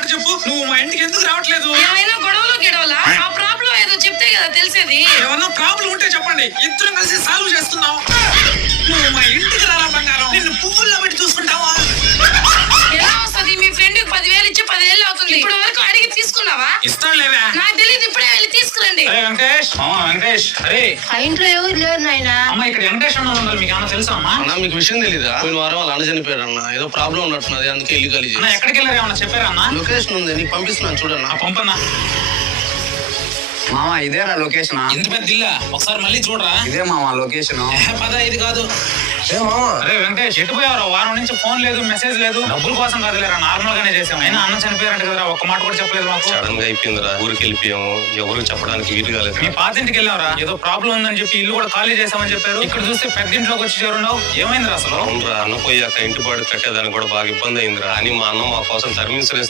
మాట చెప్పు. నువ్వు మా ఇంటికి ఎందుకు రావట్లేదు? ఏమైనా గొడవలు గిడవలా? ఆ ప్రాబ్లం ఏదో చెప్తే కదా తెలిసేది. ఏమన్నా ప్రాబ్లం ఉంటే చెప్పండి. ఇద్దరం కలిసి సాల్వ్ చేసుకుందాం. నువ్వు మా ఇంటికి రారా బంగారం? నిన్ను పువ్వుల్లో పెట్టి చూసుకుంటావా? ఎలా వస్తది? మీ ఫ్రెండ్ పదివేలు ఇచ్చి పదివేలు అవుతుంది. ఇప్పుడు వరకు అడిగి తీసుకున్నావా? ఇస్తాం లేవా. నాకు తెలియదు ఇప్పుడే వెళ్ళి తీసుకురండి. అరే వెంకటేష్. వెంకటేష్. అరే. ఆ ఇంట్లో ఎవరు లేరు నాయనా? అన్న మీకు ఏమన్నా తెలుసా అమ్మా? అన్న మీకు విషయం తెలీదా? పోయిన వారం వాళ్ళ అన్న చనిపోయాడు అన్న. ఏదో ప్రాబ్లం ఉన్నట్టున్నది అందుకే ఇల్లు కలిసి అన్న ఎక్కడికి వెళ్ళారు ఏమన్నా చెప్పారా అన్న? లొకేషన్ ఉంది నీకు పంపిస్తున్నాను చూడన్న. పంపన్నా. మామ ఇదేనా లొకేషన్? ఇంత పెద్ద ఇల్లా? ఒకసారి మళ్ళీ చూడరా? ఇదే మామ లొకేషన్. ఏ పద ఇది కాదు. అరే వెంకటేష్ ఎటు పోయారు వారం నుంచి ఫోన్ లేదు మెసేజ్ లేదు. డబ్బుల కోసం కాదులేరా నార్మల్ గానే చేసాం అయినా అన్న చనిపోయారంట కదరా ఒక్క మాట కూడా చెప్పలేదు మాకు. సడన్గా అయిపోయిందిరా ఊరికి వెళ్ళిపోయాము. ఎవరికి చెప్పడానికి వీలు కాలేదు. మీ పాత ఇంటికి వెళ్ళావరా? ఏదో ప్రాబ్లం ఉందని చెప్పి ఇల్లు కూడా ఖాళీ చేసామని చెప్పారు. ఇక్కడ చూస్తే పెద్ద ఇంట్లోకి వచ్చి చేరున్నావు ఏమైందిరా అసలు? అవునరా అన్న పోయాక ఇంటి పాడు కట్టేదానికి కూడా బాగా ఇబ్బంది అయిందిరా. అని మా అన్న మా కోసం టర్మ్ ఇన్సూరెన్స్